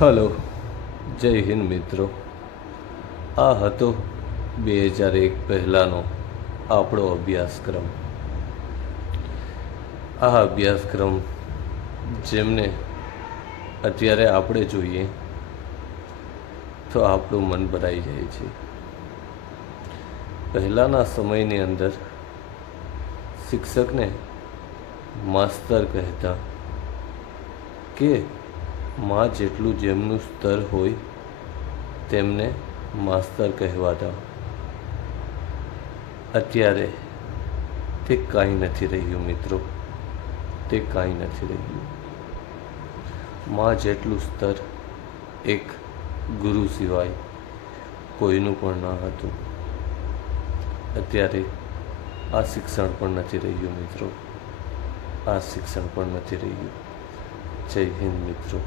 Hello, જય હિન્દ મિત્રો. આ હતો 2001 પહેલાંનો આપણો અભ્યાસક્રમ. આ અભ્યાસક્રમ જેમને અત્યારે આપણે જોઈએ તો આપણું મન ભરાઈ જાય છે. પહેલાંના સમયની અંદર શિક્ષકને માસ્તર કહેતા કે માં જેટલું જેમનું સ્તર હોય તેમને માસ્તર કહેવાતા. અત્યારે તે કાંઈ નથી રહ્યું મિત્રો, તે કાંઈ નથી રહ્યું. માં જેટલું સ્તર એક ગુરુ સિવાય કોઈનું પણ ન હતું. અત્યારે આ શિક્ષણ પણ નથી રહ્યું મિત્રો, આ શિક્ષણ પણ નથી રહ્યું. જય હિન્દ મિત્રો.